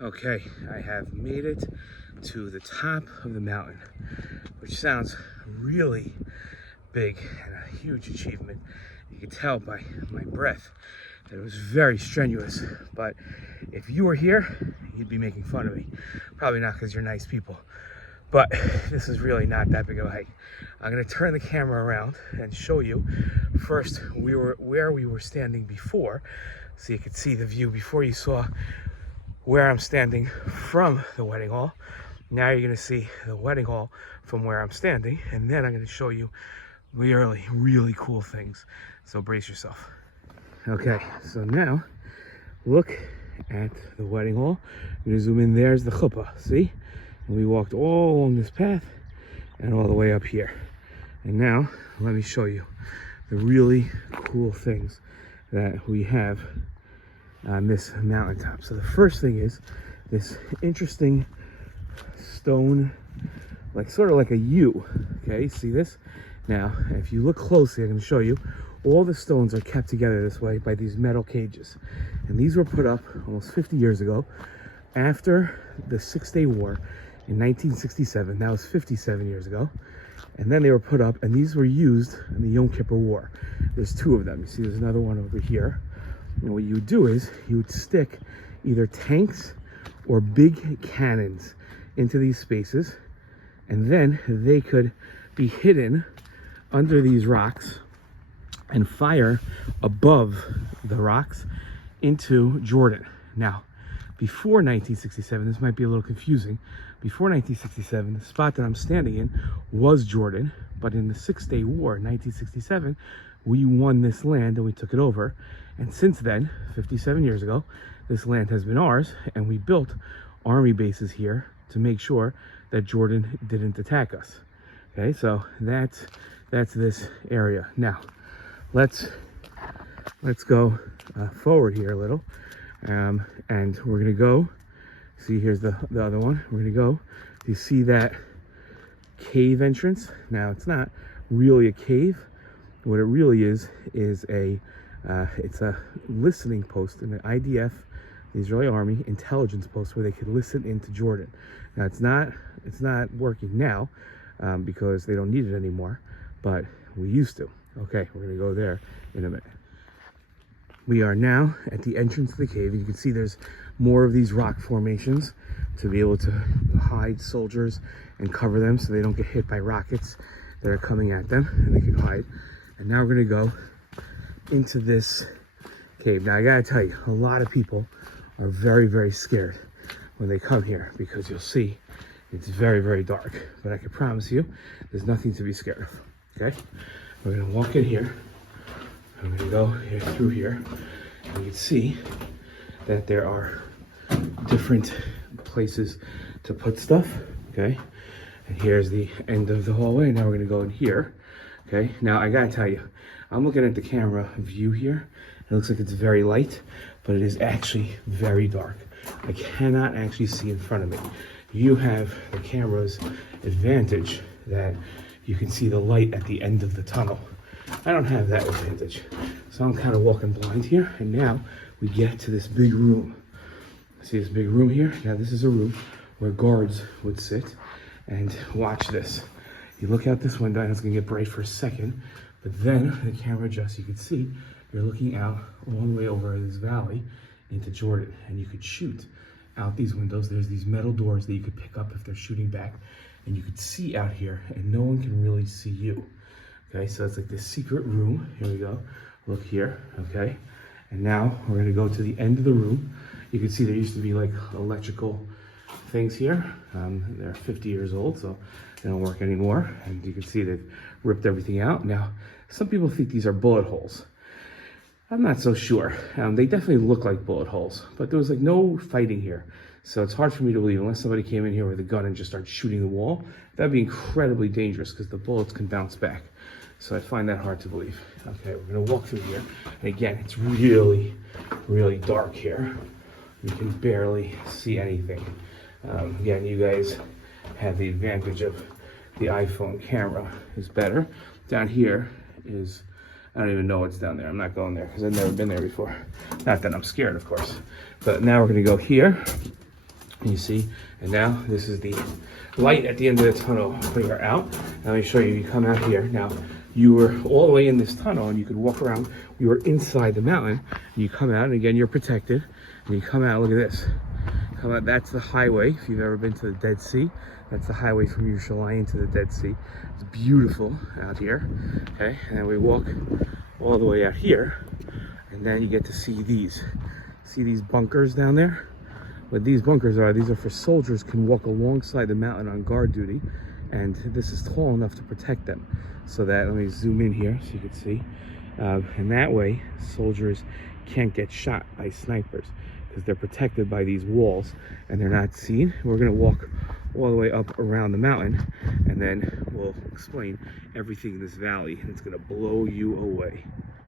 Okay, I have made it to the top of the mountain, which sounds really big and a huge achievement. You can tell by my breath that it was very strenuous, but if you were here, you'd be making fun of me. Probably not, because you're nice people, but this is really not that big of a hike. I'm gonna turn the camera around and show you first where we were standing before, so you could see the view before you saw where I'm standing from the wedding hall. Now you're gonna see the wedding hall from where I'm standing, and then I'm gonna show you really cool things. So brace yourself. Okay, so now look at the wedding hall. I'm gonna zoom in. There's the chuppah, see? And we walked all along this path and all the way up here. And now let me show you the really cool things that we have on this mountaintop. So the first thing is this interesting stone, like sort of like a U. Okay, see this? Now, if you look closely, I'm going to show you, all the stones are kept together this way by these metal cages. And these were put up almost 50 years ago after the Six-Day War in 1967. That was 57 years ago. And then they were put up, and these were used in the Yom Kippur War. There's two of them. You see, there's another one over here. And what you would do is you would stick either tanks or big cannons into these spaces, and then they could be hidden under these rocks and fire above the rocks into Jordan. Now, before 1967, this might be a little confusing. Before 1967, the spot that I'm standing in was Jordan, but in the Six-Day War in 1967, we won this land and we took it over. And since then, 57 years ago, this land has been ours, and we built army bases here to make sure that Jordan didn't attack us. Okay, so that's this area. Now, let's go forward here a little, and we're gonna go. See, here's the other one. We're gonna go. You see that cave entrance? Now, it's not really a cave. What it really is it's a listening post in the IDF, the Israeli Army intelligence post, where they could listen into Jordan. Now it's not working now because they don't need it anymore, but we used to. Okay, we're gonna go there in a minute. We are now at the entrance to the cave. You can see there's more of these rock formations to be able to hide soldiers and cover them so they don't get hit by rockets that are coming at them, and they can hide. And now we're gonna go into this cave. Now I gotta tell you, a lot of people are very scared when they come here, because you'll see it's very dark, but I can promise you there's nothing to be scared of. Okay, we're gonna walk in here. I'm gonna go here through here, and you can see that there are different places to put stuff. Okay, and here's the end of the hallway. Now we're gonna go in here. Okay, now I gotta tell you, I'm looking at the camera view here. It looks like it's very light, but it is actually very dark. I cannot actually see in front of me. You have the camera's advantage that you can see the light at the end of the tunnel. I don't have that advantage. So I'm kind of walking blind here, and now we get to this big room. See this big room here? Now this is a room where guards would sit, and watch this. You look out this window, and it's gonna get bright for a second, but then the camera adjusts. You can see you're looking out all the way over this valley into Jordan, and you could shoot out these windows. There's these metal doors that you could pick up if they're shooting back, and you could see out here, and no one can really see you. Okay, so it's like this secret room. Here we go. Look here, okay? And now we're gonna go to the end of the room. You can see there used to be like electrical things here. They're 50 years old, so they don't work anymore. And you can see they've ripped everything out. Now, some people think these are bullet holes. I'm not so sure. They definitely look like bullet holes, but there was like no fighting here. So it's hard for me to believe, unless somebody came in here with a gun and just started shooting the wall. That'd be incredibly dangerous because the bullets can bounce back. So I find that hard to believe. Okay, we're gonna walk through here. And again, it's really dark here. You can barely see anything. Again, you guys have the advantage of the iPhone camera is better. Down here is, I don't even know what's down there. I'm not going there because I've never been there before. Not that I'm scared, of course. But now we're gonna go here. You see, and now this is the light at the end of the tunnel. We are out. Now let me show you. You come out here. Now you were all the way in this tunnel, and you could walk around. You were inside the mountain, and you come out, and again you're protected. And you come out. Look at this. Come out. That's the highway. If you've ever been to the Dead Sea, that's the highway from Yerushalayim to the Dead Sea. It's beautiful out here. Okay, and then we walk all the way out here, and then you get to see these. See these bunkers down there? What these bunkers are, these are for soldiers can walk alongside the mountain on guard duty, and this is tall enough to protect them. So that, let me zoom in here so you can see. And that way, soldiers can't get shot by snipers because they're protected by these walls and they're not seen. We're gonna walk all the way up around the mountain, and then we'll explain everything in this valley, and it's gonna blow you away.